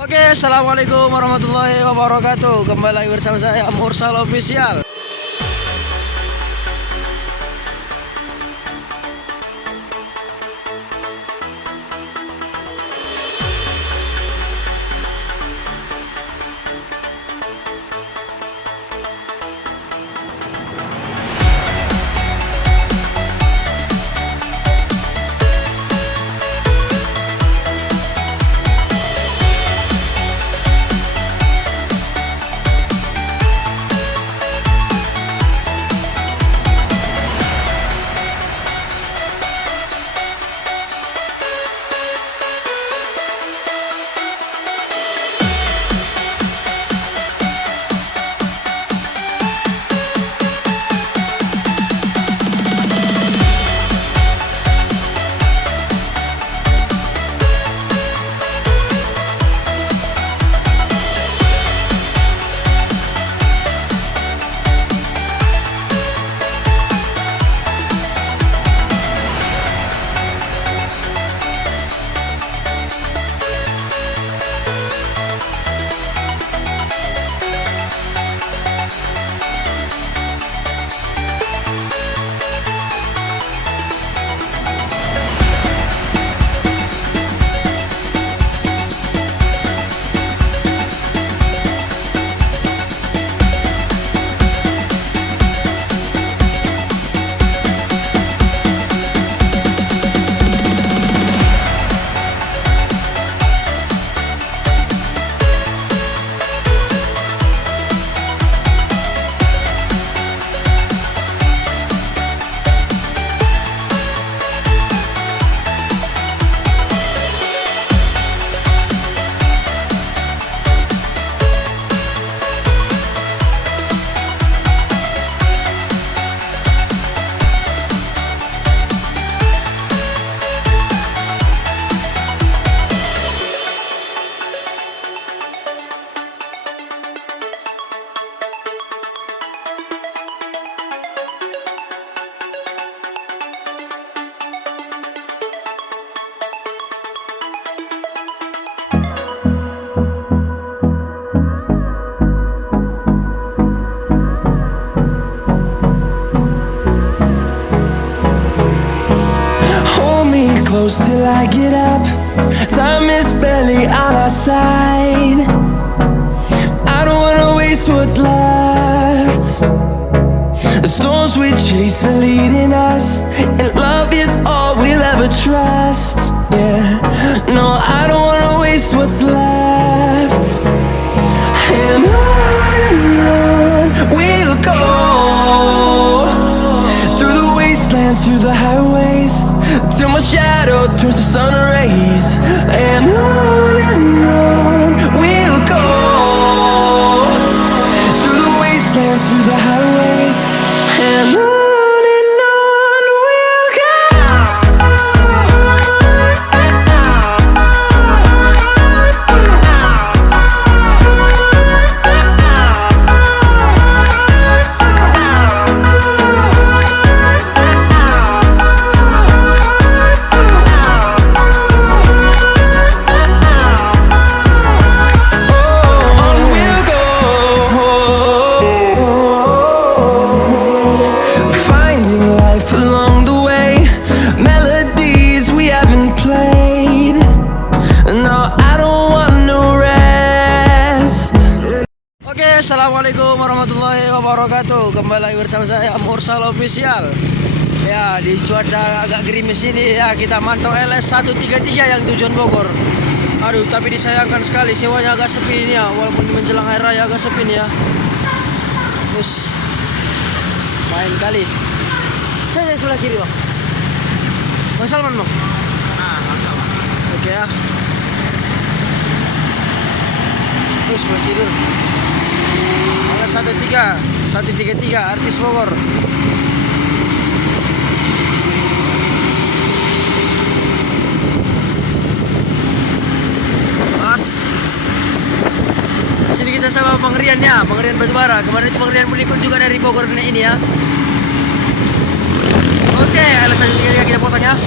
Oke, assalamualaikum warahmatullahi wabarakatuh. Kembali lagi bersama saya Mursal Official. Close till I get up. Time is barely on our side. I don't wanna waste what's left. The storms we chase are leading us, and love is all we'll ever trust. Yeah, no, I don't wanna waste what's left. And on we'll go, through the wastelands, through the highways, till my shadow turns to sun rays. And on we'll go, through the wastelands, through the highways, and on we'll go. Assalamualaikum warahmatullahi wabarakatuh. Kembali lagi bersama saya Mursal Official. Ya, di cuaca agak gerimis ini ya, kita mantau LS 133 yang tujuan Bogor. Aduh, tapi disayangkan sekali sewanya agak sepi ini ya, walaupun menjelang hari raya agak sepi nih ya. Terus main kali. Saya sebelah kiri, Bang. Bang Salman, Bang. Oke ya. Terus masih tidur. 133 artis Bogor. Mas, sini kita sama pengeriannya, pengerian batubara. Kemarin itu pengerian berikut juga dari Bogor ini ya. Oke, alasan kita potong ya.